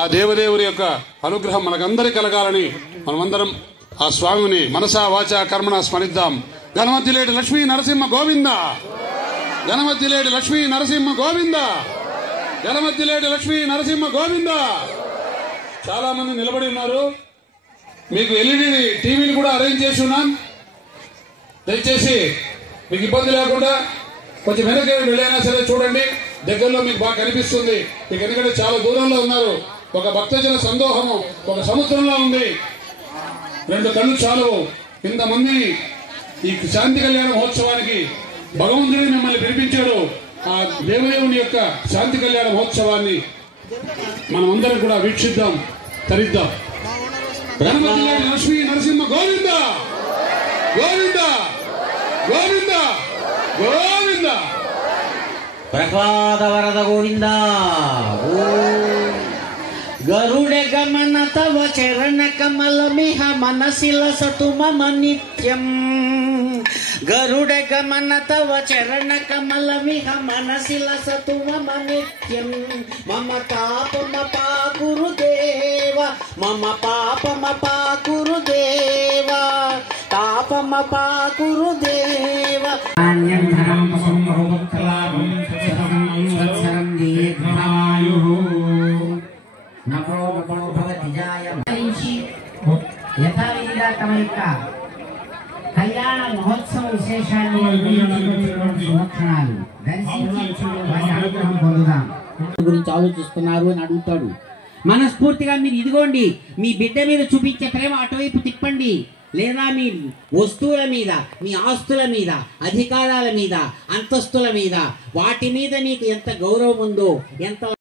ఆ దేవదేవుని యొక్క అనుగ్రహం మనకందరి కలగాలని మనమందరం ఆ స్వామిని మనసా వాచా కర్మణ స్మరిద్దాం. గణమతిలేటి లక్ష్మీ నరసింహ గోవింద, గణమతిలేటి లక్ష్మీ నరసింహ గోవింద, గణమతిలేటి లక్ష్మీ నరసింహ గోవింద. చాలా మంది నిలబడి ఉన్నారు. మీకు ఎల్ఈడి టీవీలు కూడా అరేంజ్ చేసి ఉన్నాం. దయచేసి మీకు ఇబ్బంది లేకుండా కొంచెం వెనక వెళ్ళైనా సరే చూడండి, దగ్గరలో మీకు బాగా కనిపిస్తుంది. మీకు ఎందుకంటే చాలా దూరంలో ఉన్నారు. ఒక భక్తజన సందోహము ఒక సముద్రంలో ఉంది. 2 కళ్ళు చాలు. ఇంతమంది ఈ శాంతి కళ్యాణ మహోత్సవానికి భగవంతుడిని మిమ్మల్ని పిలిపించాడు. ఆ దేవదేవుని యొక్క శాంతి కళ్యాణ మహోత్సవాన్ని మనమందరం కూడా వీక్షిద్దాం, తరిద్దాం. గణపతి లక్ష్మీ నరసింహ గోవింద గోవింద గోవింద గోవింద. ప్రహ్లాద వరద గోవింద. గరుడ గమన తవ చరణ కమలమిహ మనసి లసతు మమ నిత్యం. గరుడ గమన తవ చరణ కమలమిహ మనసి లసతు మమ నిత్యం. మమ పాపమ పాకురుదేవ, మమ పాపమ పాకురుదేవ, పాపమ పాకురుదేవ. నమో నమో భగవతిజాయ. యథావిధిగా తమ యొక్క కళ్యాణ మహోత్సవ విశేషాన్ని సంవత్సరాలు దర్శించి వారి అనుగ్రహం పొందుదాం గురించి ఆలోచిస్తున్నారు అని అడుగుతాడు. మనస్ఫూర్తిగా మీరు ఇదిగోండి, మీ బిడ్డ మీద చూపించే ప్రేమ అటువైపు తిప్పండి. లేదా మీ వస్తువుల మీద, మీ ఆస్తుల మీద, అధికారాల మీద, అంతస్తుల మీద, వాటి మీద మీకు ఎంత గౌరవం ఉందో, ఎంత